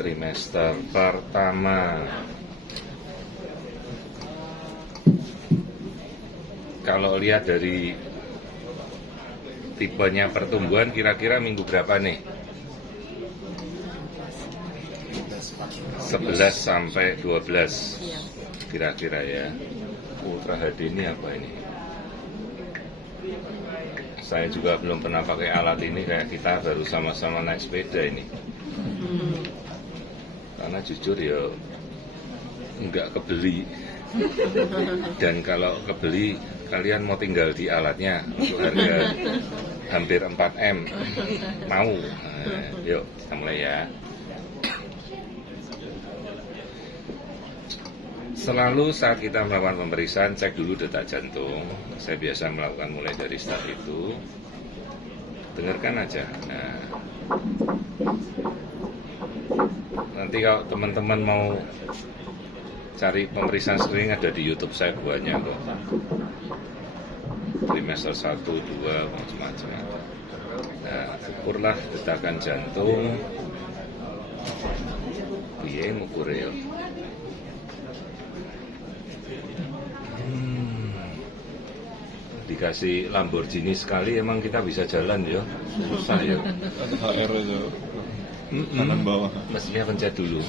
trimester pertama. Kalau lihat dari tipenya pertumbuhan, kira-kira minggu berapa nih? 11 sampai 12 kira-kira ya. Ultra HD ini apa ini? Saya juga belum pernah pakai alat ini, kayak kita baru sama-sama naik sepeda ini. Karena jujur ya nggak kebeli. Dan kalau kebeli, kalian mau tinggal di alatnya untuk harga hampir 4M. Mau? Nah, yuk kita mulai ya. Selalu saat kita melakukan pemeriksaan, cek dulu detak jantung. Saya biasa melakukan mulai dari start itu. Dengarkan aja. Nah, nanti kalau teman-teman mau cari pemeriksaan screening, ada di YouTube saya banyak kok. Trimester 1, 2, macam-macam. Nah, ukurlah detakan jantung. Piye ngukur ya? Dikasih Lamborghini sekali emang kita bisa jalan ya, susah ya. HR itu kanan bawah. Mestinya pencet dulu.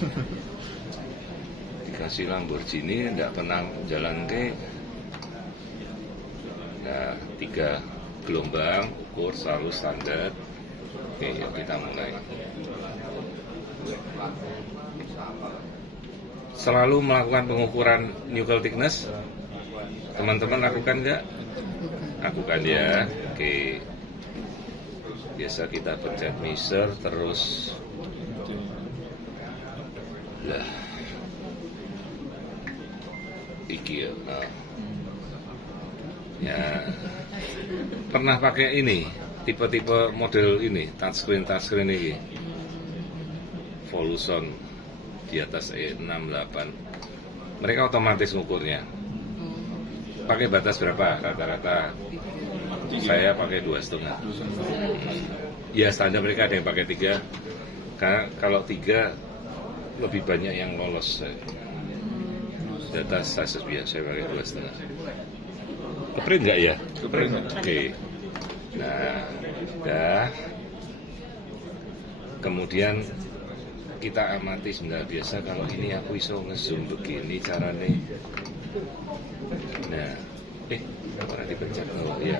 Dikasih Lamborghini enggak pernah jalan ke. Nah, 3 gelombang ukur selalu standar. Oke, yuk kita mulai. Selalu melakukan pengukuran nuchal thickness. Teman-teman lakukan enggak? Lakukan ya. Oke. Biasa kita pencet measure terus. Lah. Iki ya. Nah. Ya. Pernah pakai ini, tipe-tipe model ini, touchscreen ini. Voluson di atas E68. Mereka otomatis ngukurnya. Pakai batas berapa rata-rata? Saya pakai 2,5. Ya standar mereka ada yang pakai 3. Karena kalau 3 lebih banyak yang lolos. Data saya biasa saya pakai 2,5. Keprint nggak ya? Keprint. Oke. Nah, udah. Kemudian kita amati sebenarnya biasa kalau ini aku iso ngezoom begini caranya. Nah, mana dipencet? Oh iya.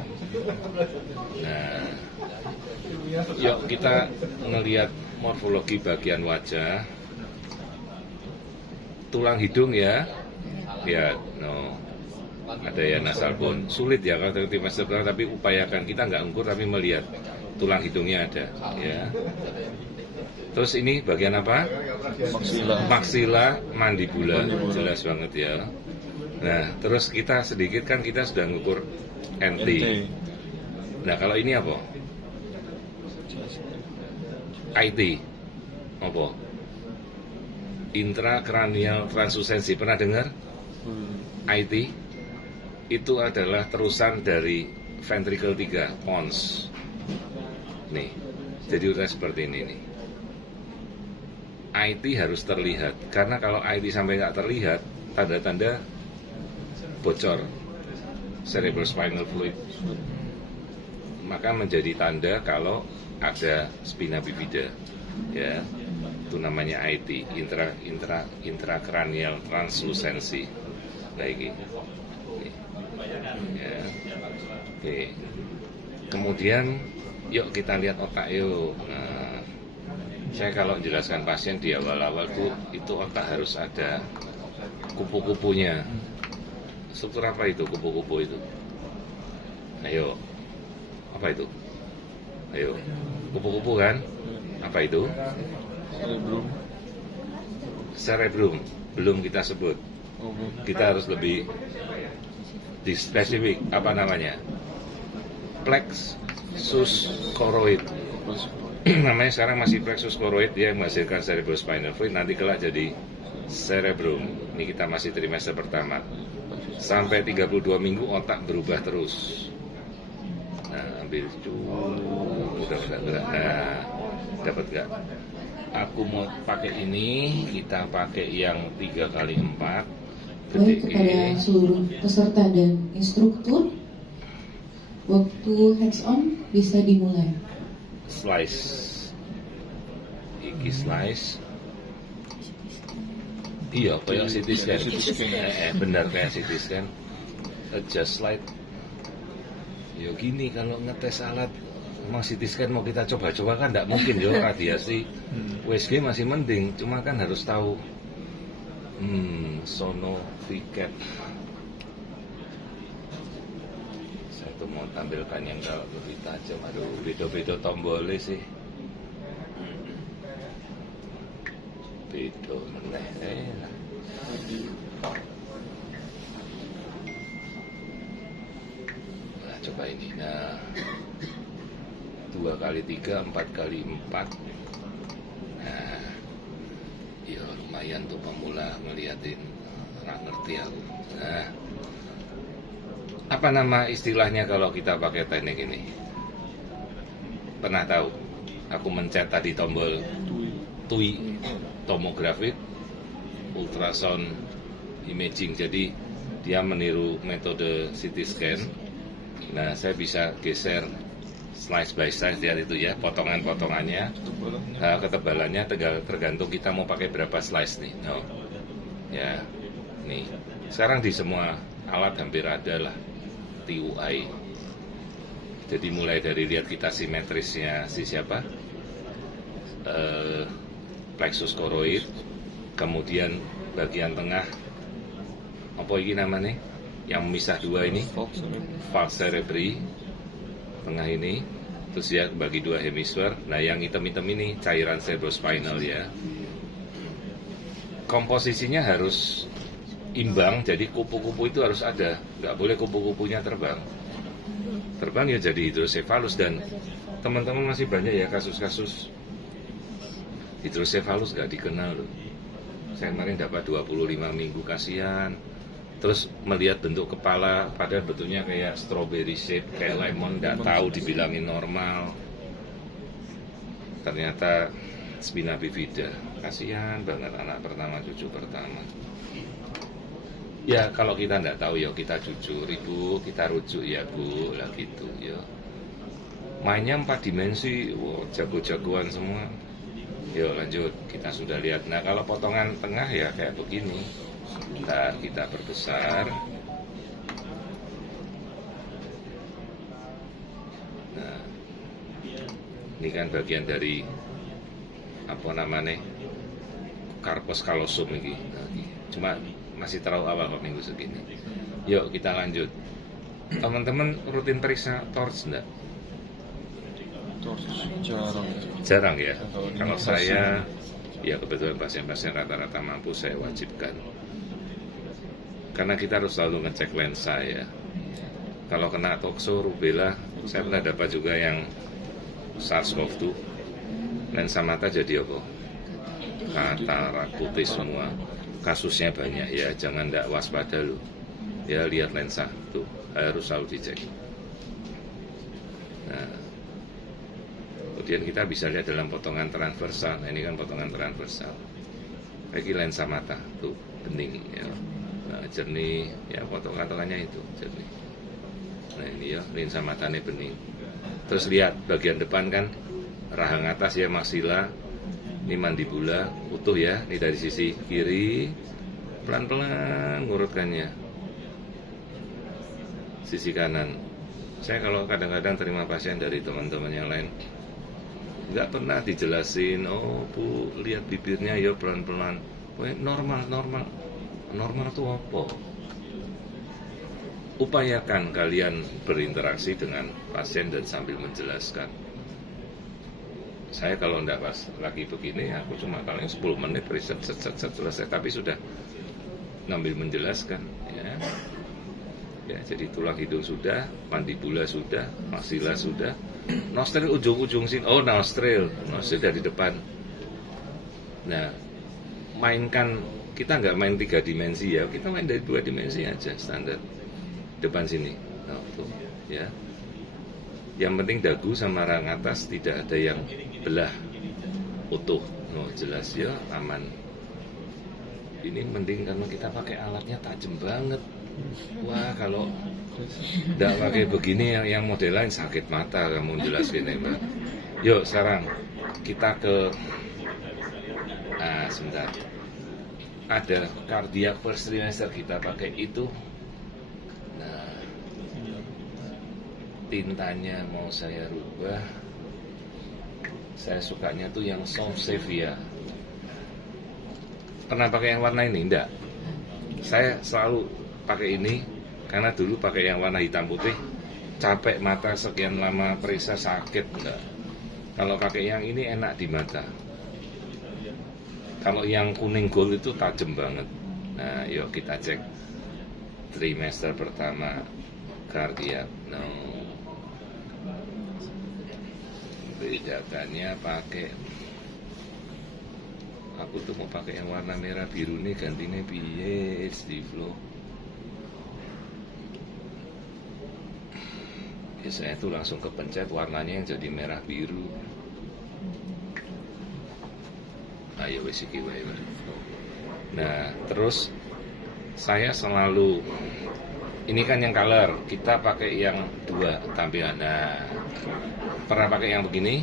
Nah, yuk kita ngelihat morfologi bagian wajah, tulang hidung ya. Lihat, no, ada ya nasal bone. Sulit ya kalau trimester pertama, tapi upayakan kita nggak ukur tapi melihat tulang hidungnya ada, ya. Terus ini bagian apa? Maksila mandibula. Jelas banget ya. Nah, terus kita sedikit kan kita sudah ngukur NT. Nah, kalau ini apa? IT. Apa? Intracranial translucency. Pernah dengar? IT? Itu adalah terusan dari ventricle 3, pons. Nih, jadi udah seperti ini nih. IT harus terlihat, karena kalau IT sampai nggak terlihat, tanda-tanda bocor cerebrospinal fluid, maka menjadi tanda kalau ada spina bifida, ya, itu namanya IT, intracranial translucency, lagi, ya, oke. Kemudian, yuk kita lihat otak yuk. Nah, saya kalau menjelaskan pasien di awal-awal tuh itu otak harus ada kupu-kupunya. Struktur apa itu kupu-kupu itu? Ayo, apa itu? Ayo, kupu-kupu kan? Apa itu? Cerebrum. Belum kita sebut. Kita harus lebih spesifik. Apa namanya? Plexus choroid. Namanya sekarang masih plexus choroid, dia menghasilkan cerebrospinal fluid, nanti kelak jadi cerebrum. Ini kita masih trimester pertama. Sampai 32 minggu otak berubah terus. Nah, ambil udah. Nah, dapat nggak? aku mau pakai ini, kita pakai yang 3x4 gede Baik, kepada seluruh peserta dan instruktur, waktu hands on bisa dimulai. slice. Iki slice. Iya, kayak CT scan. Benar kayak CT scan. Adjust slide. Yo gini kalau ngetes alat mau CT scan mau kita coba-coba kan tidak mungkin yo radiasi. USG masih mending, cuma kan harus tahu sonofiket. Saya tuh mau tampilkan yang kalau lebih tajam. Aduh, beda-beda tombolnya sih. Beda meneh. Nah, coba ini. Nah, 2x3, 4x4. Nah, ya lumayan tuh pemula ngeliatin, nggak ngerti aku. Nah, apa nama istilahnya kalau kita pakai teknik ini? Pernah tahu? Aku mencet tadi tombol TUI, tomografik, ultrasound imaging. Jadi dia meniru metode CT scan. Nah, saya bisa geser slice by slice, lihat itu ya, potongan-potongannya, ketebalannya tergantung kita mau pakai berapa slice nih. No. Ya, nih. Sekarang di semua alat hampir ada lah TUI. Jadi mulai dari lihat kita simetrisnya si siapa, plexus choroid, kemudian bagian tengah, apa ini namanya, yang memisah dua ini, falx cerebri, tengah ini, terus ya bagi dua hemisfer. Nah yang hitam-hitam ini cairan cerebrospinal ya. Komposisinya harus imbang, jadi kupu-kupu itu harus ada, nggak boleh kupu-kupunya terbang. Terbang ya jadi hidrosefalus, dan teman-teman masih banyak ya kasus-kasus hidrosefalus nggak dikenal loh. Saya kemarin dapat 25 minggu, kasihan. Terus melihat bentuk kepala, padahal bentuknya kayak strawberry shape, kayak lemon, nggak tahu dibilangin normal. Ternyata spina bifida. Kasihan banget anak pertama, cucu pertama. Ya kalau kita nggak tahu ya kita jujur, ibu kita rujuk ya bu, lah gitu ya. Mainnya 4 dimensi, wow, jago-jagoan semua. Yuk lanjut, kita sudah lihat. Nah kalau potongan tengah ya kayak begini. Ntar kita perbesar. Nah, ini kan bagian dari apa namanya, carpus callosum ini. Nah, cuma masih terlalu awal kok minggu segini. Yuk kita lanjut. Teman-teman rutin periksa TORCH enggak? Jarang ya. Kalau saya, ya kebetulan pasien-pasien rata-rata mampu saya wajibkan. Karena kita harus selalu ngecek lensa ya. Kalau kena tokso, rubella, saya pernah dapat juga yang SARS-CoV-2, lensa mata jadi apa? Katarak putih semua. Kasusnya banyak ya, jangan ndak waspada loh. Ya lihat lensa tuh, harus selalu dicek. Nah, kemudian kita bisa lihat dalam potongan transversal. Nah, ini kan potongan transversal. Lagi lensa mata tuh bening ya. Nah, jernih ya, potongan-potongannya itu jernih. Nah ini ya, lensa matanya bening. Terus lihat bagian depan kan, rahang atas ya, maksila, ini mandibula utuh ya. Ini dari sisi kiri, pelan-pelan ngurutkannya. Sisi kanan, saya kalau kadang-kadang terima pasien dari teman-teman yang lain, nggak pernah dijelasin, oh bu lihat bibirnya ya pelan-pelan. Normal itu apa? Upayakan kalian berinteraksi dengan pasien dan sambil menjelaskan. Saya kalau enggak pas lagi begini, aku cuma paling 10 menit riset selesai, tapi sudah ngambil menjelaskan ya. Ya, jadi tulang hidung sudah, mandibula sudah, maksila sudah, nostril ujung-ujung sini. Oh, nostril dari depan. Nah, mainkan, kita nggak main 3 dimensi ya, kita main dari 2 dimensi aja standar. Depan sini, nah, tuh, ya. Yang penting dagu sama rahang atas tidak ada yang belah. utuh, jelas ya, aman. Ini mending karena kita pakai alatnya tajam banget. Wah, kalau nggak pakai begini yang model lain sakit mata kamu jelasin ya, Mbak. Yuk sekarang kita ke sebentar. Ada cardiac first trimester kita pakai itu. Nah, tintanya mau saya rubah. Saya sukanya tuh yang soft Sevilla. Pernah pakai yang warna ini? Enggak. Saya selalu pakai ini karena dulu pakai yang warna hitam putih capek mata, sekian lama periksa sakit. Enggak. Kalau pakai yang ini enak di mata. Kalau yang kuning gold itu tajam banget. Nah, yuk kita cek trimester pertama cardiac. No. Bedakannya pakai, aku tuh mau pakai yang warna merah biru nih, gantinya piye di flow. Ya, saya tuh langsung kepencet warnanya yang jadi merah biru. Ayo wes iki wae. Nah, terus saya selalu, ini kan yang color, kita pakai yang dua tampilan. Nah, pernah pakai yang begini?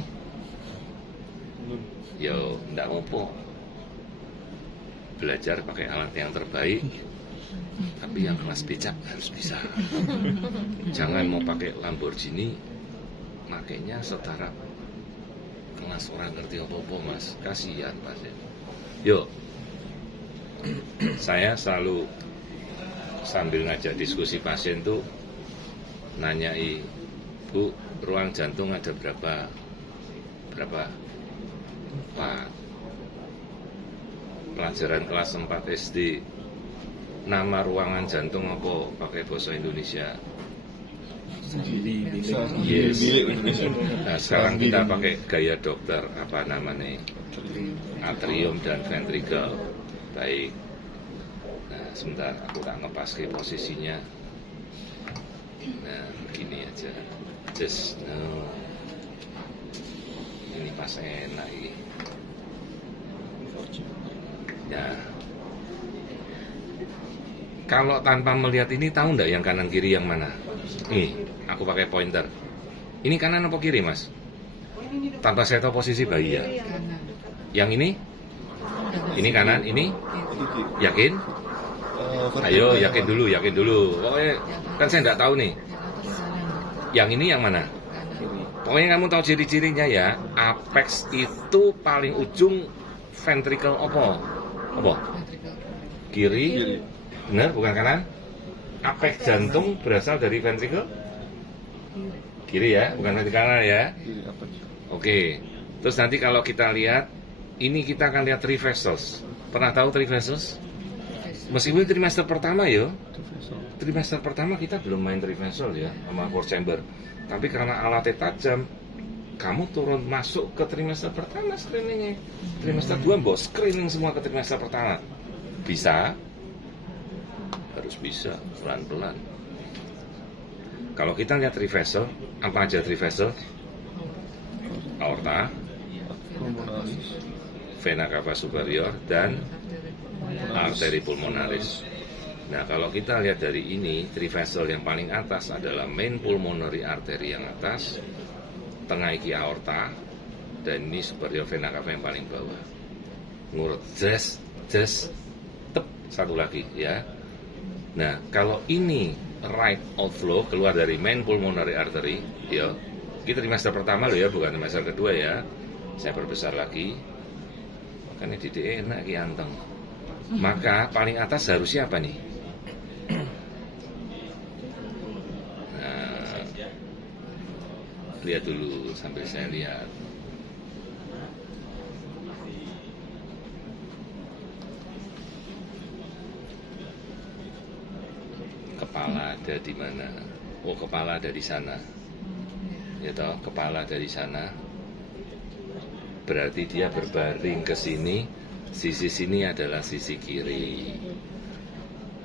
Yo, ndak ngopo. Belajar pakai alat yang terbaik, tapi yang kelas becak harus bisa. Jangan mau pakai Lamborghini, makanya setara kelas orang ngerti apa-apa, Mas. Kasihan pasien. Yuk, saya selalu sambil ngajak diskusi pasien tuh nanyai, Bu, ruang jantung ada berapa? Pak, pelajaran kelas 4 SD, nama ruangan jantung apa? Pakai bahasa Indonesia. Yes. Nah, sekarang kita pakai gaya dokter, apa namanya? Atrium dan ventricle. Baik. Nah, sebentar aku tak ngepas ke posisinya. Nah, begini aja. Just no. Ini pas enak ini. Nah, kalau tanpa melihat ini tahu nggak yang kanan kiri yang mana? Nih, aku pakai pointer. Ini kanan apa kiri, Mas? Tanpa saya tahu posisi bayi ya. Yang ini? Ini kanan, ini? Yakin? Ayo, yakin dulu. Pokoknya kan saya nggak tahu nih. Yang ini yang mana? Pokoknya kamu tahu ciri-cirinya ya. Apex itu paling ujung ventricle apa? Kiri? Benar, bukan kanan? Apex jantung berasal dari ventricle? Kiri ya, bukan ventricle kanan ya? Oke. Terus nanti kalau kita lihat, ini kita akan lihat three vessels. Pernah tahu three vessels? Meskipun trimester pertama ya, trimester pertama kita belum main three vessel ya, sama four chamber. Tapi karena alatnya tajam, kamu turun masuk ke trimester pertama screeningnya. Trimester 2 mbok screening semua ke trimester pertama. Bisa? Harus bisa, pelan-pelan. Kalau kita lihat three vessel, apa aja three vessel? Aorta, vena cava superior, dan arteri pulmonaris. Nah, kalau kita lihat dari ini, three vessel yang paling atas adalah main pulmonary artery yang atas, tengah iki aorta, dan ini superior vena cava yang paling bawah. Ngurut tep, satu lagi ya. Nah, kalau ini right outflow keluar dari main pulmonary artery, ya, kita trimester pertama loh ya, bukan trimester kedua ya. Saya perbesar lagi, makanya didik enak ki anteng. Maka paling atas harusnya apa nih? Nah, lihat dulu sambil saya lihat. Kepala ada di mana? Oh, kepala ada di sana. Ya toh, kepala ada di sana. Berarti dia berbaring ke sini. Sisi sini adalah sisi kiri.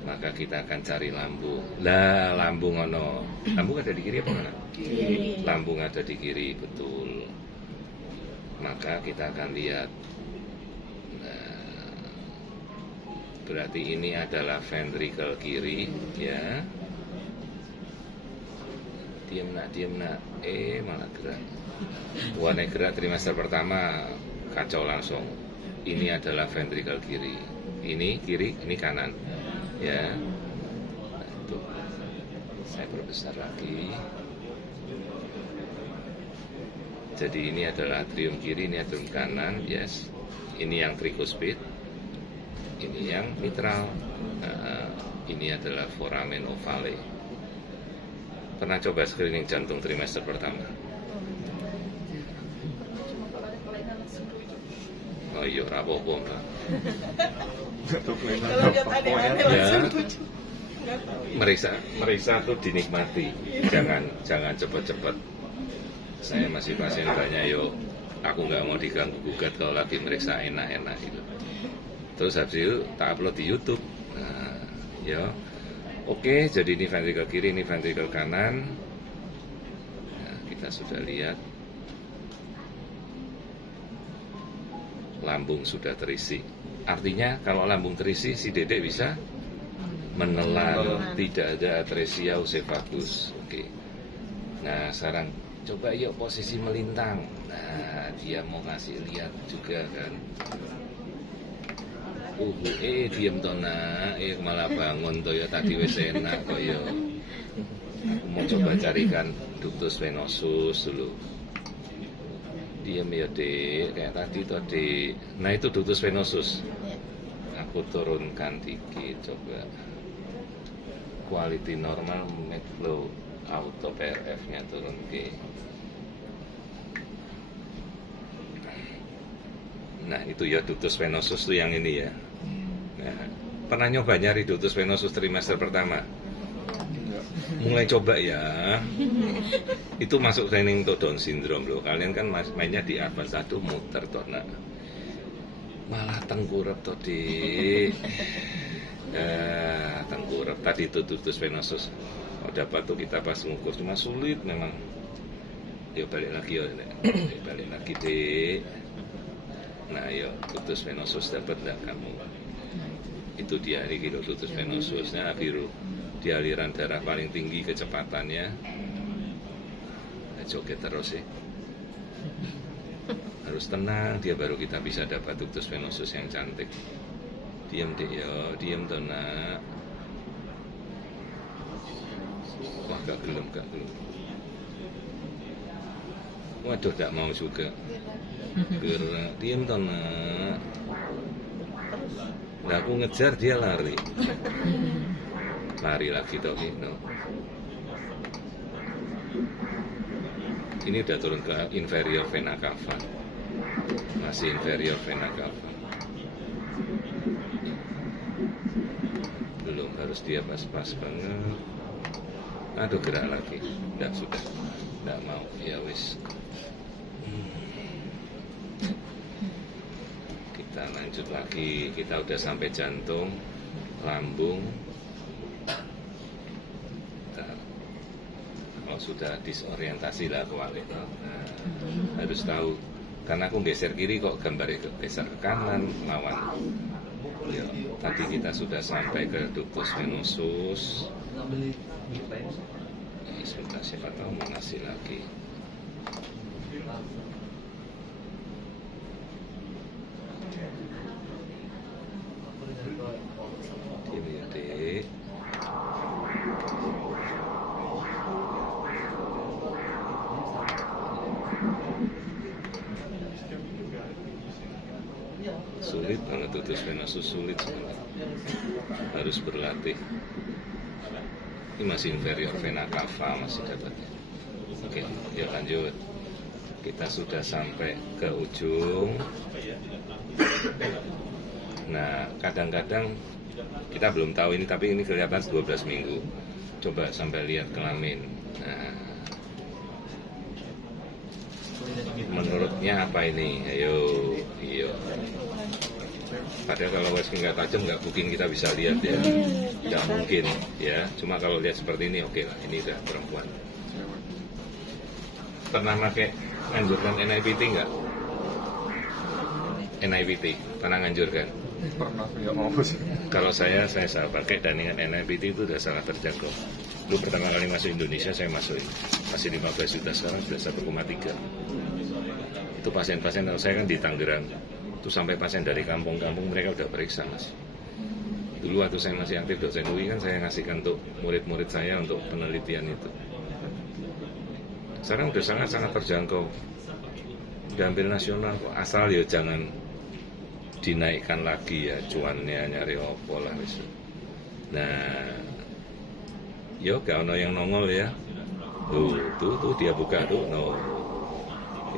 Maka kita akan cari lambung. Lah, lambung ono. Lambung ada di kiri apa mana? Kiri. Lambung ada di kiri, betul. maka kita akan lihat. Nah, berarti ini adalah ventricle kiri, ya. Diem nak, malah gerak. Warna gerak trimester pertama kacau langsung. Ini adalah ventricle kiri. Ini kiri, ini kanan, ya. Nah, itu. Saya perbesar lagi. Jadi ini adalah atrium kiri, ini atrium kanan, yes. Ini yang tricuspid, ini yang mitral. Ini adalah foramen ovale. Pernah coba screening jantung trimester pertama? Oh iya, rapopo mbak. Nggak tahu kelainan Kalau lihat apa aneh-aneh pokoknya. Ya. langsung lucu. Nggak tahu. Meriksa tuh dinikmati, jangan cepet-cepet. Saya masih pasien banyak, yuk aku nggak mau diganggu gugat kalau lagi meriksa enak-enak gitu. Terus habis itu tak upload di YouTube. Nah, ya, oke. Jadi ini ventricle kiri, ini ventricle kanan. Nah, kita sudah lihat lambung sudah terisi. Artinya kalau lambung terisi, si dedek bisa menelan, tidak ada atresia esophagus. Oke. Nah, sekarang coba yuk posisi melintang. Nah, dia mau ngasih lihat juga kan. Diem toh nak, malah bangun toh ya, tadi wis enak kok ya. Aku mau coba carikan ductus venosus dulu. Diem ya dek, kayak tadi tuh dek. Nah itu ductus venosus. Aku turunkan dikit coba. Quality normal net flow, auto PRF-nya turun ke. Nah itu ya ductus venosus tuh yang ini ya. Nah, pernah nyoba nyari ductus venosus trimester pertama? Mulai coba ya. Itu masuk training untuk Down syndrome loh. Kalian kan mainnya di advance, aduh muter toh nak. Malah tengkurap toh di. Tengkurap tadi itu ductus venosus. Oh, dapat tuh kita pas ngukur, cuma sulit memang. Yuk balik lagi ya, balik lagi deh. Nah, yuk ductus venosus dapat enggak kamu? Itu dia ini kilo ductus venosusnya biru. Di aliran darah paling tinggi kecepatannya. Nah, joget terus ya. Harus tenang, dia baru kita bisa dapat ductus venosus yang cantik. Diam deh ya, diam tuh nak. Wah gak gelem. Waduh gak mau juga. Gerak, diam tuh nak. Nah aku ngejar dia lari. Lari lagi toh no. Ini udah turun ke inferior vena cava. Masih inferior vena cava. Belum, harus dia pas-pas banget. Aduh gerak lagi. Sudah. Nggak mau, ya wis. Kita lanjut lagi. Kita udah sampai jantung, lambung. Kalau sudah disorientasi lah kewalik. Nah, harus tahu. Karena aku geser kiri kok gambarnya geser ke kanan lawan. Ya, tadi kita sudah sampai ke ductus venosus. Ini sebentar, siapa tahu mau ngasih lagi. Diam ya dek. Sulit banget ductus venosus, sulit sebenarnya. Harus berlatih. Ini masih inferior vena cava masih dapatnya. Oke, yuk lanjut. Kita sudah sampai ke ujung. Nah, kadang-kadang kita belum tahu ini, tapi ini kelihatan 12 minggu. Coba sampai lihat kelamin. Nah, menurutnya apa ini? Ayo. Padahal kalau weskin nggak tajam, nggak booking kita bisa lihat ya. Nggak mungkin ya. Cuma kalau lihat seperti ini oke lah. Ini udah perempuan. Pernah pakai anjuran NIPT nggak? NIPT, pernah nganjurkan? Pernah ya apa sih? Kalau saya selalu pakai, dan dengan NIPT itu sudah sangat terjangkau. Dulu pertama kali masuk Indonesia saya masukin masih 15 juta, sekarang sudah 1,3. Itu pasien-pasien, kalau saya kan di Tangerang, itu sampai pasien dari kampung-kampung mereka udah periksa mas. Dulu waktu saya masih aktif dosen UI kan saya ngasihkan untuk murid-murid saya untuk penelitian itu. Sekarang udah sangat-sangat terjangkau, udah hampir nasional kok. Asal ya jangan dinaikkan lagi ya cuannya, nyari opo lah wis. Nah, yo gak ono yang nongol ya. Tuh dia buka tuh, no.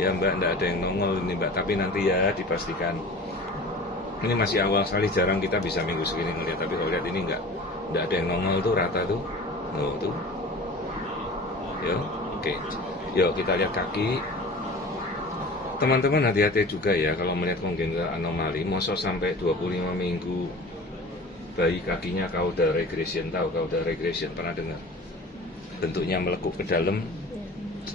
Ya mbak, ndak ada yang nongol ini mbak, tapi nanti ya dipastikan. Ini masih awal sekali, jarang kita bisa minggu segini ngeliat, tapi kalau lihat ini nggak ada yang nongol tuh, rata tuh. No, tuh. Yo, oke. Yuk kita lihat kaki. Teman-teman hati-hati juga ya kalau melihat kongenital anomali. Mosok sampai 25 minggu bayi kakinya caudal regression, tahu caudal regression, pernah dengar? Bentuknya melekuk ke dalam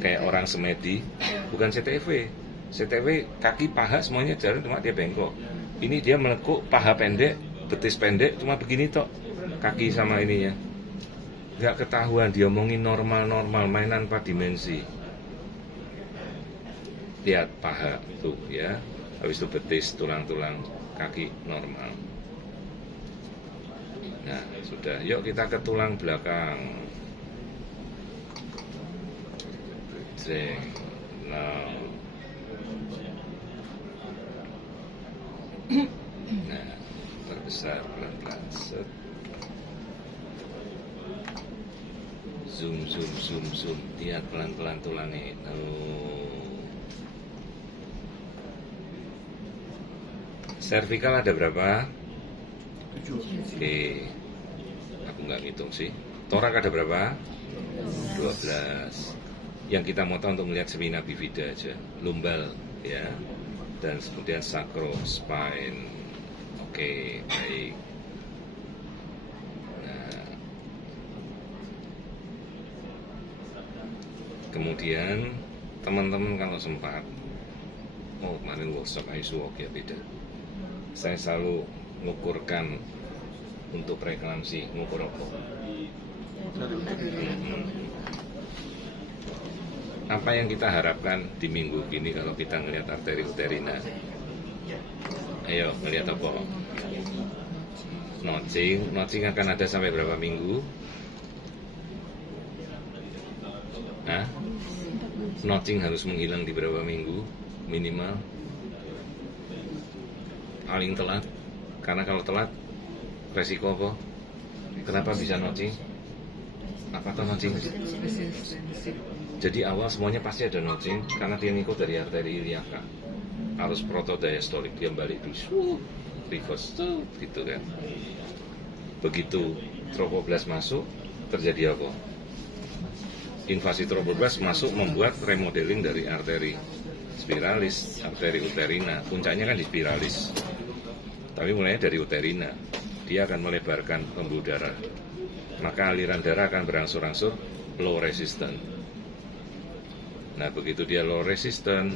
kayak orang semedi, bukan CTV. CTV kaki paha semuanya jalan, cuma dia bengkok. Ini dia melekuk, paha pendek, betis pendek, cuma begini tok kaki sama ininya. Nggak ketahuan, diomongin normal-normal, mainan 4 dimensi. Lihat paha tuh ya, habis itu betis, tulang-tulang kaki normal. Nah sudah, yuk kita ke tulang belakang. Nah, perbesar pelan-pelan. Zoom. Lihat pelan-pelan tulangnya. Cervical ada berapa? 7. Oke, aku nggak ngitung sih. Torak ada berapa? 12. Yang kita mau tahu untuk melihat semina bifida aja, lumbal ya, dan kemudian sacro, spine. Oke, baik. Nah, kemudian teman-teman kalau sempat, kemarin workshop ISU oke beda. Saya selalu mengukurkan untuk preeklamsi, ngukur apa? Apa yang kita harapkan di minggu ini kalau kita ngelihat arteri uterina? Ayo, ngelihat apa? Notching akan ada sampai berapa minggu? Hah? Notching harus menghilang di berapa minggu? Minimal? Paling telat? Karena kalau telat, resiko apa? Kenapa bisa notching? Apa tuh notching? Jadi awal semuanya pasti ada notching karena dia ngikut dari arteri iliaka. Harus protodiastolik, dia balik dulu, reverse, gitu kan. Begitu tromboblast masuk, terjadi apa? Invasi tromboblast masuk membuat remodeling dari arteri spiralis, arteri uterina. Puncaknya kan di spiralis, tapi mulainya dari uterina. Dia akan melebarkan pembuluh darah, maka aliran darah akan berangsur-angsur low resistant. Nah begitu dia low resistant,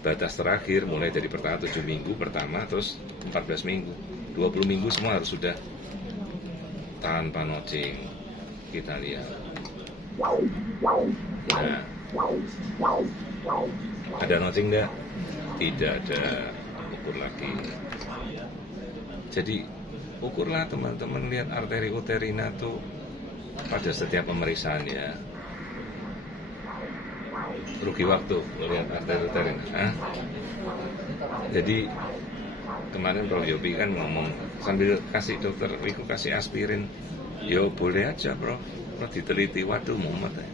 batas terakhir mulai dari pertama 7 minggu pertama, terus 14 minggu, 20 minggu semua harus sudah tanpa notching. Kita lihat. Nah, ada notching enggak? Tidak ada. Ukur lagi. Jadi ukurlah teman-teman, lihat arteri uterina tuh pada setiap pemeriksaan ya. Rugi waktu melihat arteri uterina. Jadi kemarin Prof Yopi kan ngomong sambil kasih dokter Wiku kasih aspirin, yo boleh aja Prof, diteliti, waduh mumet ya.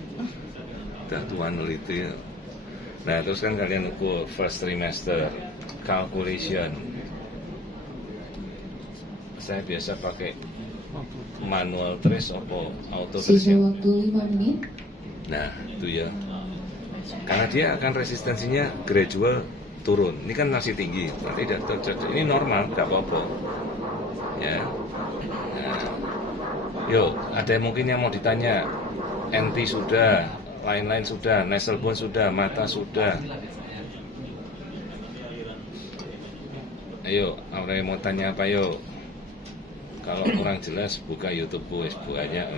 Udah tuan neliti. Nah terus kan kalian ukur first trimester calculation. Saya biasa pakai manual trace atau auto trace. Sisa waktu 5 menit. Nah itu ya, karena dia akan resistensinya gradual turun. Ini kan masih tinggi, nanti ini normal, nggak apa-apa. Ya. Nah, yuk, ada yang mungkin yang mau ditanya. NT sudah, lain-lain sudah, nasal bone sudah, mata sudah. Ayo, Aurel mau tanya apa yuk? Kalau kurang jelas buka YouTube-ku, wis banyak.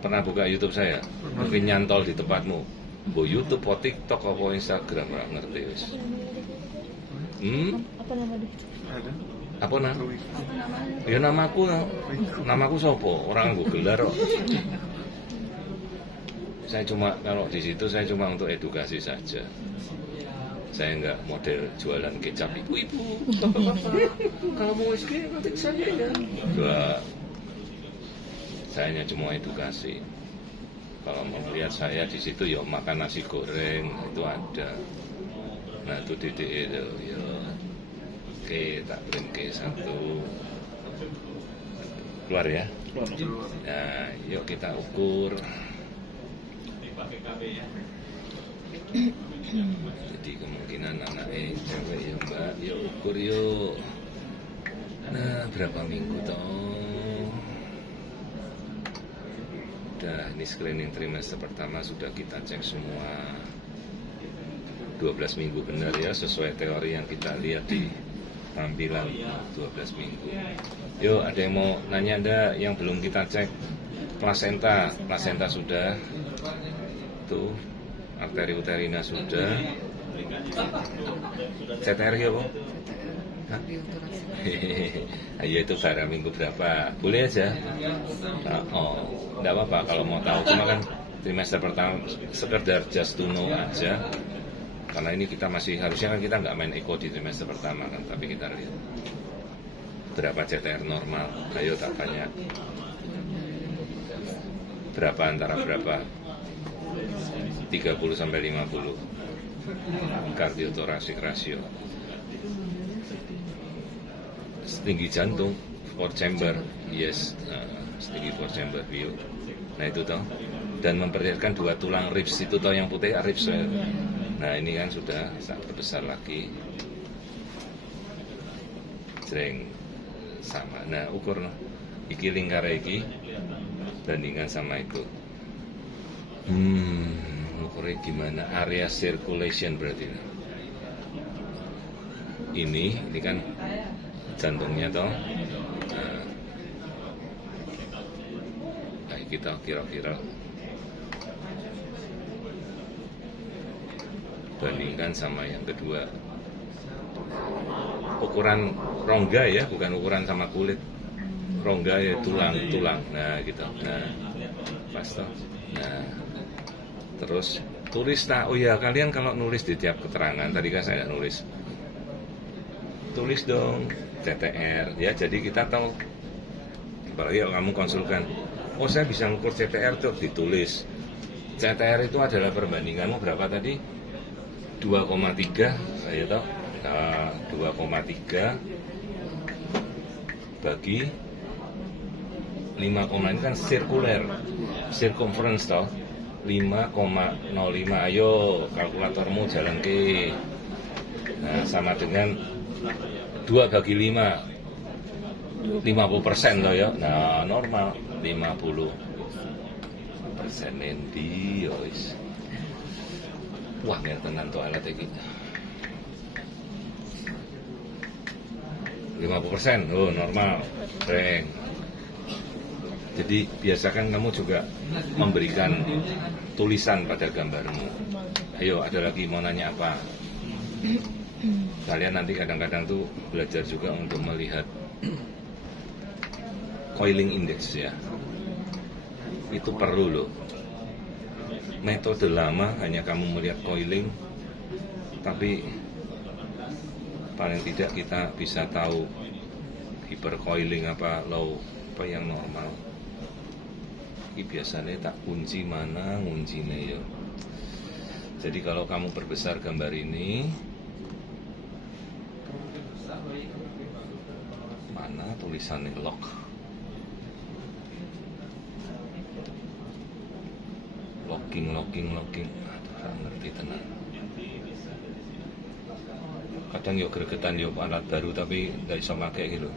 Pernah buka YouTube saya? Mungkin nyantol di tempatmu. Bu YouTube, apa TikTok, apa Instagram, nggak ngerti wis. Apa nama dia? Ada. Apa nah? Rui. Ya namaku sopo, orang gue gelar kok. Saya cuma kalau di situ saya cuma untuk edukasi saja. Saya nggak model jualan kecap ibu-ibu, bapak-bapak. Kalau mau SD nanti saya ya. Enggak. Saya hanya cuma edukasi. Kalau mau lihat saya di situ ya makan nasi goreng itu ada. Nah itu DDE itu ya. Oke, tak print ke satu. Keluar ya. Nah, yuk kita ukur. Jadi kemungkinan anaknya cewek ya mbak, yuk ukur yuk. Nah, berapa minggu toh? Udah, ini screening trimester pertama sudah kita cek semua. 12 minggu benar ya, sesuai teori yang kita lihat di tampilan 12 minggu. Yuk, ada yang mau nanya enggak yang belum kita cek? Plasenta sudah. Tuh, arteri uterina sudah. CTR ya, Bu? Ayo itu barang minggu berapa? Boleh aja. Oh, enggak apa-apa kalau mau tahu. Cuma kan trimester pertama sekedar just to know aja. Karena ini kita masih harusnya kan kita nggak main eko di trimester pertama kan, tapi kita lihat berapa CTR normal. Ayo tak tanya. Berapa antara berapa? 30 sampai 50. Kardiotorasik rasio. Setinggi jantung, 4 chamber, yes, setinggi 4 chamber view. Nah itu toh. Dan memperlihatkan 2 tulang ribs itu toh yang putih ribs. Nah ini kan sudah sangat besar lagi. Sering sama. Nah ukur iki lingkar iki bandingkan sama itu. Ukurnya gimana? Area circulation berarti. Ini kan jantungnya toh. Nah, kita kira-kira bandingkan sama yang kedua. Ukuran rongga ya, bukan ukuran sama kulit. Rongga ya tulang. Nah gitu. Nah pas toh. Nah terus tulis tak. Oh ya, kalian kalau nulis di tiap keterangan, tadi kan saya nulis. Tulis dong CTR ya, jadi kita tahu. Apalagi kalau kamu konsulkan, oh saya bisa ngukur CTR tuh, ditulis. CTR itu adalah perbandinganmu berapa tadi? 2,3 saya tahu. Nah, 2,3 bagi 5, ini kan sirkuler, circumference toh. 5,05. Ayo kalkulatormu jalan ke. Nah, sama dengan 2 bagi 5 50% loh ya. Nah, normal 50% endi yo wis. Wah, ngel tenan to alat iki. 50%, oh normal, reng. Jadi biasakan kamu juga memberikan tulisan pada gambarmu. Ayo, ada lagi mau nanya apa? Kalian nanti kadang-kadang tuh belajar juga untuk melihat coiling index ya. Itu perlu loh. Metode lama hanya kamu melihat coiling, tapi paling tidak kita bisa tahu hypercoiling apa low, apa yang normal. Ini biasanya tak kunci mana kuncinya ya. Jadi kalau kamu perbesar gambar ini, mana tulisannya lock. Locking. Aduh, gak ngerti tenang. Kadang yuk gregetan yuk alat baru tapi gak bisa pakai gitu.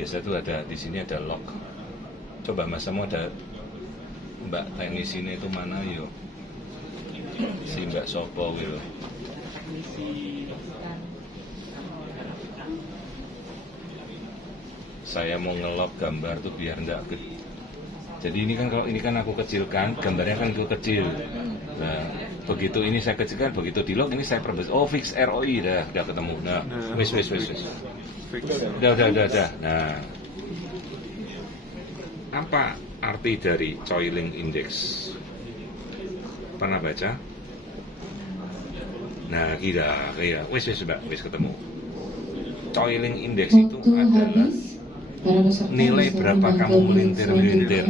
Biasa tuh ada di sini ada lock. Coba Mas, kamu ada Mbak teknis ini itu mana yuk? Si Mbak Sopo gitu. Saya mau ngelop gambar tuh biar enggak gede. Jadi ini kan kalau ini kan aku kecilkan, gambarnya kan itu kecil. Nah, begitu ini saya kecilkan, begitu di lock ini saya perbesar. Oh, fix ROI udah ketemu. Nah, wis. Udah. Nah, apa arti dari Coiling Index? Pernah baca? Nah, kira, wis Mbak, wis ketemu. Coiling Index itu Waktu adalah habis, para peserta nilai bisa berapa kembang kamu ke melintir selanjutnya.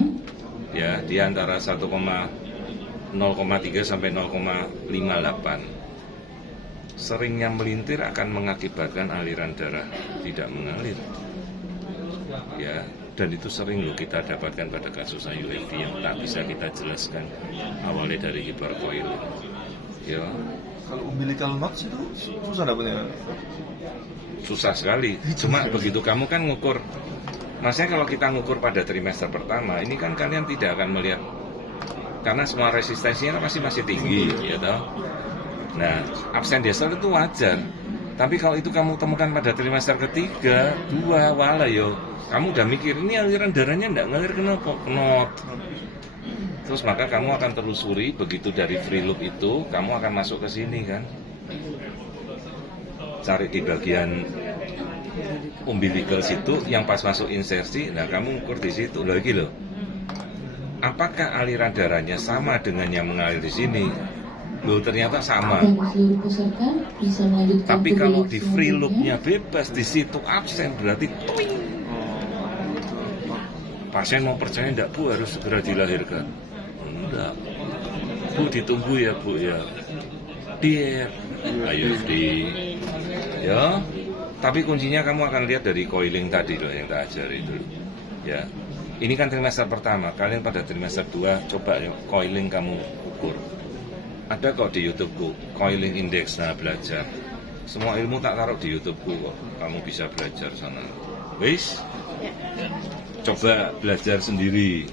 ya di antara 0,3 sampai 0,58. Seringnya melintir akan mengakibatkan aliran darah tidak mengalir, ya, dan itu sering loh kita dapatkan pada kasus UFD yang tak bisa kita jelaskan awalnya dari hipercoiling, ya. Kalau umbilical knots itu susah dapetnya. Susah sekali. Cuma begitu kamu kan ngukur, maksudnya kalau kita ngukur pada trimester pertama, ini kan kalian tidak akan melihat, karena semua resistensinya kan masih tinggi, ya toh. Nah, absen desel itu wajar. Tapi kalau itu kamu temukan pada trimester ketiga, 2, wala yo, kamu udah mikir ini aliran darahnya enggak ngalir kenapa? Knot. Terus maka kamu akan telusuri, begitu dari free loop itu, kamu akan masuk ke sini kan. Cari di bagian umbilical situ yang pas masuk insersi, nah kamu ukur di situ lagi loh. Apakah aliran darahnya sama dengan yang mengalir di sini? Loh, ternyata sama. Dan seluruh peserta bisa melanjutkan Tapi ke kalau bilik di free selanjutnya. loop-nya bebas, di situ absen, berarti twing. Pasien mau percaya enggak, Bu, harus segera dilahirkan? Enggak. Bu, ditunggu ya, Bu, ya. Dear, ayo ya. Tapi kuncinya kamu akan lihat dari coiling tadi loh yang tak ajar itu. Ya. Ini kan trimester pertama, kalian pada trimester 2 coba ya, coiling kamu ukur. Ada kok di YouTubeku, coiling index, nah belajar. Semua ilmu tak taruh di YouTubeku kok, kamu bisa belajar sana. Wis, coba belajar sendiri,